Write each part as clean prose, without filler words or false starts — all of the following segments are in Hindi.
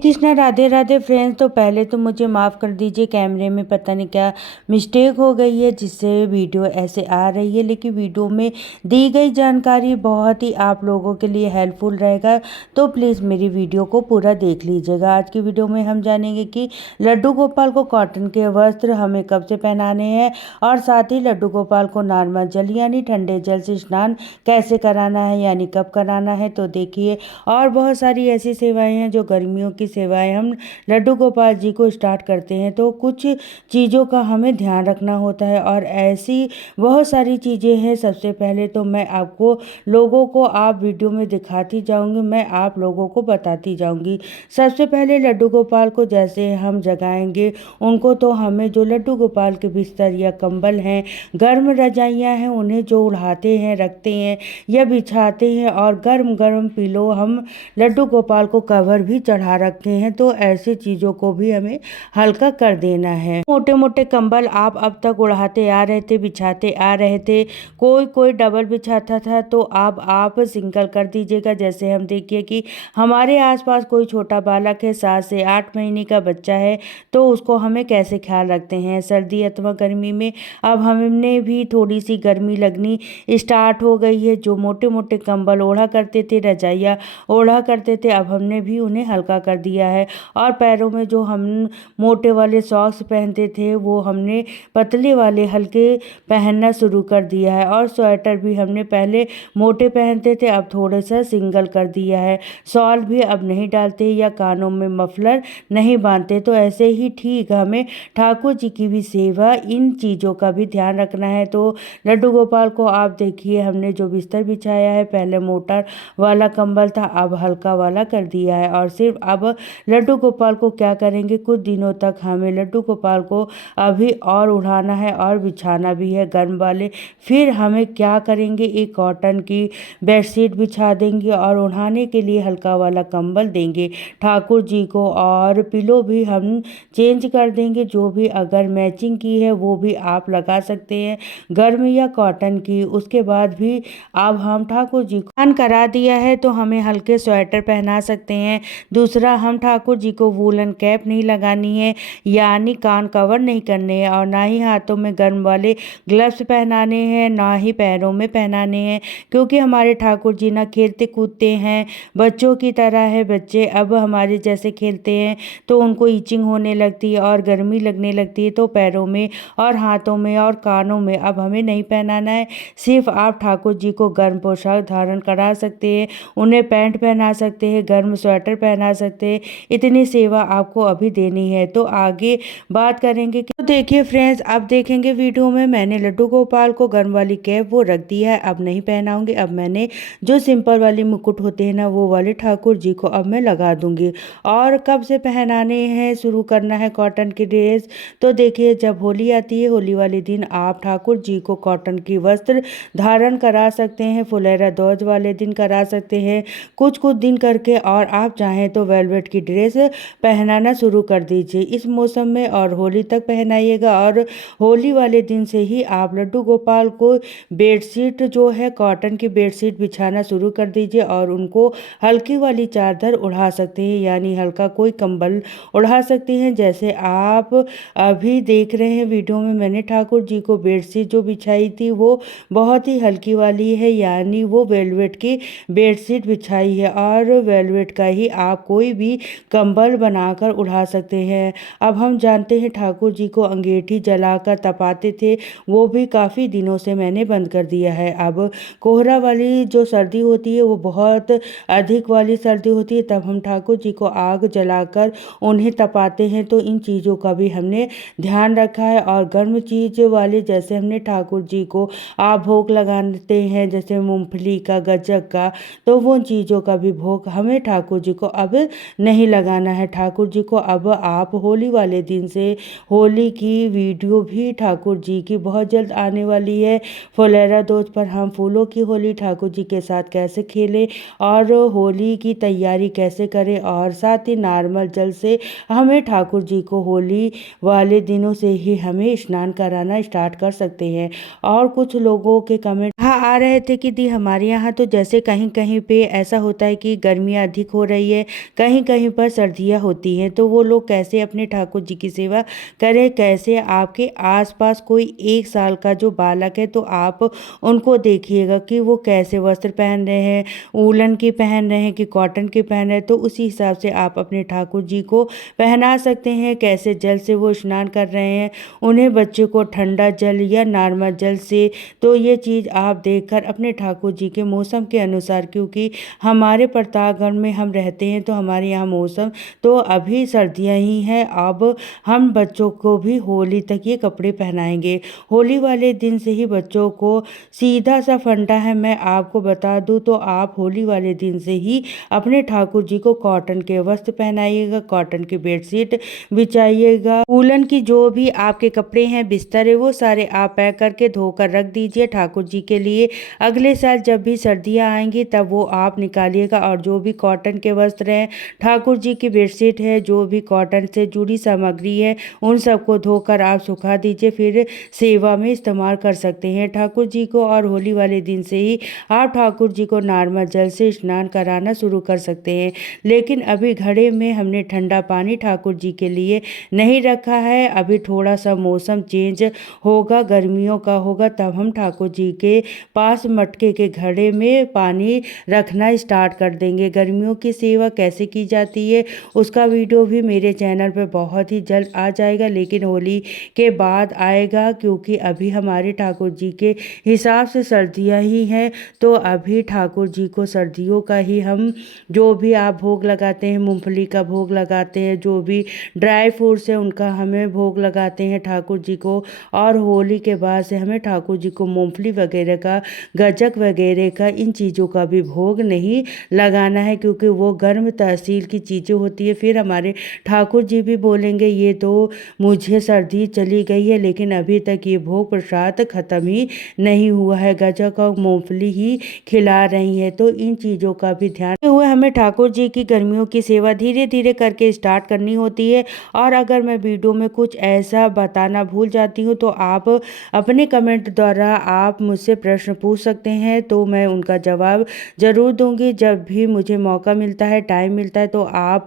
कृष्णा राधे राधे फ्रेंड्स। तो पहले तो मुझे माफ़ कर दीजिए, कैमरे में पता नहीं क्या मिस्टेक हो गई है जिससे वीडियो ऐसे आ रही है, लेकिन वीडियो में दी गई जानकारी बहुत ही आप लोगों के लिए हेल्पफुल रहेगा, तो प्लीज़ मेरी वीडियो को पूरा देख लीजिएगा। आज की वीडियो में हम जानेंगे कि लड्डू गोपाल को कॉटन के वस्त्र हमें कब से पहनाने हैं और साथ ही लड्डू गोपाल को नॉर्मल जल यानी ठंडे जल से स्नान कैसे कराना है यानी कब कराना है, तो देखिए। और बहुत सारी ऐसी सेवाएं हैं जो गर्मियों की सेवाएं हम लड्डू गोपाल जी को स्टार्ट करते हैं, तो कुछ चीज़ों का हमें ध्यान रखना होता है और ऐसी बहुत सारी चीज़ें हैं। सबसे पहले तो मैं आपको लोगों को आप वीडियो में दिखाती जाऊंगी, मैं आप लोगों को बताती जाऊंगी। सबसे पहले लड्डू गोपाल को जैसे हम जगाएंगे उनको, तो हमें जो लड्डू गोपाल के बिस्तर या कंबल हैं, गर्म रजाइयाँ हैं, उन्हें जो उड़ाते हैं, रखते हैं या बिछाते हैं, और गर्म गर्म पिलो हम लड्डू गोपाल को कवर भी चढ़ा रखते हैं, तो ऐसी चीज़ों को भी हमें हल्का कर देना है। मोटे मोटे कंबल आप अब तक उड़ाते आ रहे थे, बिछाते आ रहे थे, कोई कोई डबल बिछाता था, तो अब आप सिंगल कर दीजिएगा। जैसे हम देखिए कि हमारे आसपास कोई छोटा बालक है, 7 से 8 महीने का बच्चा है, तो उसको हमें कैसे ख्याल रखते हैं सर्दी अथवा गर्मी में। अब हमने भी थोड़ी सी गर्मी लगनी स्टार्ट हो गई है। जो मोटे मोटे कंबल ओढ़ा करते थे, रजाइयाँ ओढ़ा करते थे, अब हमने भी उन्हें हल्का कर दिया है। और पैरों में जो हम मोटे वाले सॉक्स पहनते थे वो हमने पतले वाले हल्के पहनना शुरू कर दिया है। और स्वेटर भी हमने पहले मोटे पहनते थे, अब थोड़ा सा सिंगल कर दिया है। शॉल भी अब नहीं डालते या कानों में मफलर नहीं बांधते। तो ऐसे ही ठीक हमें ठाकुर जी की भी सेवा, इन चीज़ों का भी ध्यान रखना है। तो लड्डू गोपाल को आप देखिए, हमने जो बिस्तर बिछाया है, पहले मोटा वाला कंबल था, अब हल्का वाला कर दिया है। और सिर्फ अब लड्डू गोपाल को क्या करेंगे, कुछ दिनों तक हमें लड्डू गोपाल को अभी और उड़ाना है और बिछाना भी है गर्म वाले। फिर हमें क्या करेंगे, एक कॉटन की बेडशीट बिछा देंगे और उड़ाने के लिए हल्का वाला कंबल देंगे ठाकुर जी को। और पिलो भी हम चेंज कर देंगे, जो भी अगर मैचिंग की है वो भी आप लगा सकते हैं, गर्म या कॉटन की। उसके बाद भी अब हम ठाकुर जी को स्नान करा दिया है, तो हमें हल्के स्वेटर पहना सकते हैं। दूसरा, हम ठाकुर जी को वूलन कैप नहीं लगानी है, यानी कान कवर नहीं करने हैं, और ना ही हाथों में गर्म वाले ग्लव्स पहनाने हैं, ना ही पैरों में पहनाने हैं, क्योंकि हमारे ठाकुर जी ना खेलते कूदते हैं, बच्चों की तरह है। बच्चे अब हमारे जैसे खेलते हैं तो उनको ईचिंग होने लगती है और गर्मी लगने लगती है, तो पैरों में और हाथों में और कानों में अब हमें नहीं पहनाना है। सिर्फ आप ठाकुर जी को गर्म पोशाक धारण करा सकते हैं, उन्हें पैंट पहना सकते हैं, गर्म स्वेटर पहना सकते हैं। इतनी सेवा आपको अभी देनी है। तो आगे बात करेंगे कि, तो देखिए फ्रेंड्स, अब देखेंगे वीडियो में मैंने लड्डू गोपाल को गर्म वाली कैप वो रख दिया है, अब नहीं पहनाऊंगी। अब मैंने जो सिंपल वाली मुकुट होते हैं ना, वो वाले ठाकुर जी को अब मैं लगा दूंगी। और कब से पहनाने हैं, शुरू करना है कॉटन की ड्रेस, तो देखिए जब होली आती है, होली वाले दिन आप ठाकुर जी को कॉटन की वस्त्र धारण करा सकते हैं, फुलेरा दौज वाले दिन करा सकते हैं, कुछ कुछ दिन करके। और आप चाहें तो वेलवेट की ड्रेस पहनाना शुरू कर दीजिए इस मौसम में, और होली तक पहनाइएगा। और होली वाले दिन से ही आप लड्डू गोपाल को बेडशीट जो है कॉटन की बेडशीट बिछाना शुरू कर दीजिए, और उनको हल्की वाली चादर उड़ा सकते हैं, यानी हल्का कोई कंबल उड़ा सकते हैं। जैसे आप अभी देख रहे हैं वीडियो में, मैंने ठाकुर जी को बेडशीट जो बिछाई थी वो बहुत ही हल्की वाली है, यानी वो वेलवेट की बेडशीट बिछाई है, और वेलवेट का ही आप कोई भी कंबल बनाकर उड़ा सकते हैं। अब हम जानते हैं ठाकुर जी को अंगीठी जलाकर तपाते थे, वो भी काफ़ी दिनों से मैंने बंद कर दिया है। अब कोहरा वाली जो सर्दी होती है, वो बहुत अधिक वाली सर्दी होती है, तब हम ठाकुर जी को आग जलाकर उन्हें तपाते हैं, तो इन चीज़ों का भी हमने ध्यान रखा है। और गर्म चीज़ वाले, जैसे हमने ठाकुर जी को आप भोग लगाते हैं, जैसे मूंगफली का, गज्जक का, तो वो चीज़ों का भी भोग हमें ठाकुर जी को अब नहीं लगाना है। ठाकुर जी को अब आप होली वाले दिन से, होली की वीडियो भी ठाकुर जी की बहुत जल्द आने वाली है। फुलेरा दूज पर हम फूलों की होली ठाकुर जी के साथ कैसे खेलें और होली की तैयारी कैसे करें, और साथ ही नॉर्मल जल से हमें ठाकुर जी को होली वाले दिनों से ही हमें स्नान कराना स्टार्ट कर सकते हैं। और कुछ लोगों के कमेंट, हाँ आ रहे थे कि दी हमारे यहाँ तो जैसे कहीं कहीं पे ऐसा होता है कि गर्मियाँ अधिक हो रही है, कहीं कहीं पर सर्दियाँ होती हैं, तो वो लोग कैसे अपने ठाकुर जी की सेवा करें। कैसे आपके आसपास कोई 1 साल का जो बालक है तो आप उनको देखिएगा कि वो कैसे वस्त्र पहन रहे हैं, वूलन की पहन रहे हैं कि कॉटन की पहन रहे हैं, तो उसी हिसाब से आप अपने ठाकुर जी को पहना सकते हैं। कैसे जल से वो स्नान कर रहे हैं, उन्हें बच्चे को ठंडा जल या नॉर्मल जल से, तो ये चीज़ आप देखकर अपने ठाकुर जी के मौसम के अनुसार, क्योंकि हमारे प्रतापगढ़ में हम रहते हैं तो हमारे यहाँ मौसम तो अभी सर्दियाँ ही हैं। अब हम बच्चों को भी होली तक ये कपड़े पहनाएंगे। होली वाले दिन से ही बच्चों को सीधा सा फंडा है, मैं आपको बता दूं तो आप होली वाले दिन से ही अपने ठाकुर जी को कॉटन के वस्त्र पहनाइएगा, कॉटन की बेडशीट बिछाइएगा, वूलन की जो भी आपके कपड़े हैं, बिस्तर है, वो सारे आप पैक करके धोकर रख दीजिए ठाकुर जी के लिए। अगले साल जब भी सर्दियाँ आएंगी तब वो आप निकालिएगा और जो भी कॉटन के वस्त्र हैं, ठाकुर जी की बेडशीट है, जो भी कॉटन से जुड़ी सामग्री है, उन सबको धोकर आप सुखा दीजिए, फिर सेवा में इस्तेमाल कर सकते हैं ठाकुर जी को। और होली वाले दिन से ही आप ठाकुर जी को नॉर्मल जल से स्नान कराना शुरू कर सकते हैं। लेकिन अभी घड़े में हमने ठंडा पानी ठाकुर जी के लिए नहीं रखा है। अभी थोड़ा सा मौसम चेंज होगा, गर्मियों का होगा, तब हम ठाकुर जी के पास मटके के घड़े में पानी रखना स्टार्ट कर देंगे। गर्मियों की सेवा कैसे की जाती है उसका वीडियो भी मेरे चैनल पर बहुत ही जल्द आ जाएगा, लेकिन होली के बाद आएगा, क्योंकि अभी हमारे ठाकुर जी के हिसाब से सर्दियाँ ही हैं। तो अभी ठाकुर जी को सर्दियों का ही हम जो भी आप भोग लगाते हैं, मूंगफली का भोग लगाते हैं, जो भी ड्राई फ्रूट्स है उनका हमें भोग लगाते हैं ठाकुर जी को। और होली के बाद से हमें ठाकुर जी को मूंगफली वगैरह का, गज्जक वगैरह का, इन चीज़ों का भी भोग नहीं लगाना है, क्योंकि वो गर्म तहसील की चीज़ें होती है। फिर हमारे ठाकुर जी भी बोलेंगे ये तो मुझे सर्दी चली गई है लेकिन अभी तक ये भोग प्रसाद ख़त्म ही नहीं हुआ है, गज्जक और मूंगफली ही खिला रही है। तो इन चीज़ों का भी ध्यान हुए हमें ठाकुर जी की गर्मियों की सेवा धीरे धीरे करके स्टार्ट करनी होती है। और अगर मैं वीडियो में कुछ ऐसा बताना भूल जाती हूँ तो आप अपने कमेंट द्वारा आप मुझसे प्रश्न पूछ सकते हैं, तो मैं उनका जवाब ज़रूर दूंगी जब भी मुझे मौका मिलता है, टाइम मिलता है। तो आप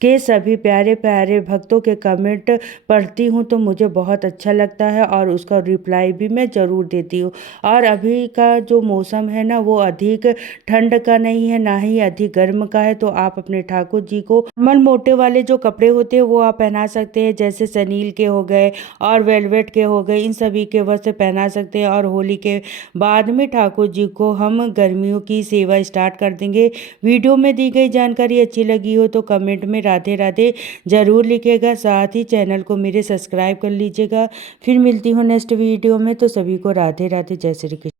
के सभी प्यारे प्यारे भक्तों के कमेंट पढ़ती हूँ तो मुझे बहुत अच्छा लगता है और उसका रिप्लाई भी मैं ज़रूर देती हूँ। और अभी का जो मौसम है ना, वो अधिक ठंड का नहीं है, ना ही अधिक गर्म का है। तो आप अपने ठाकुर जी को नॉर्मल मोटे वाले जो कपड़े होते हैं वो आप पहना सकते हैं, जैसे सनील के हो गए और वेलवेट के हो गए, इन सभी के वस्त्र पहना सकते हैं। और होली के बाद में ठाकुर जी को हम गर्मियों की सेवा स्टार्ट कर देंगे। वीडियो में दी गई जानकारी अच्छी लगी हो तो कमेंट में राधे राधे ज़रूर लिखिएगा, साथ ही चैनल को मेरे सब्सक्राइब कर लीजिएगा। फिर मिलती हूँ नेक्स्ट वीडियो में, तो सभी को राधे राधे, जय श्री कृष्ण।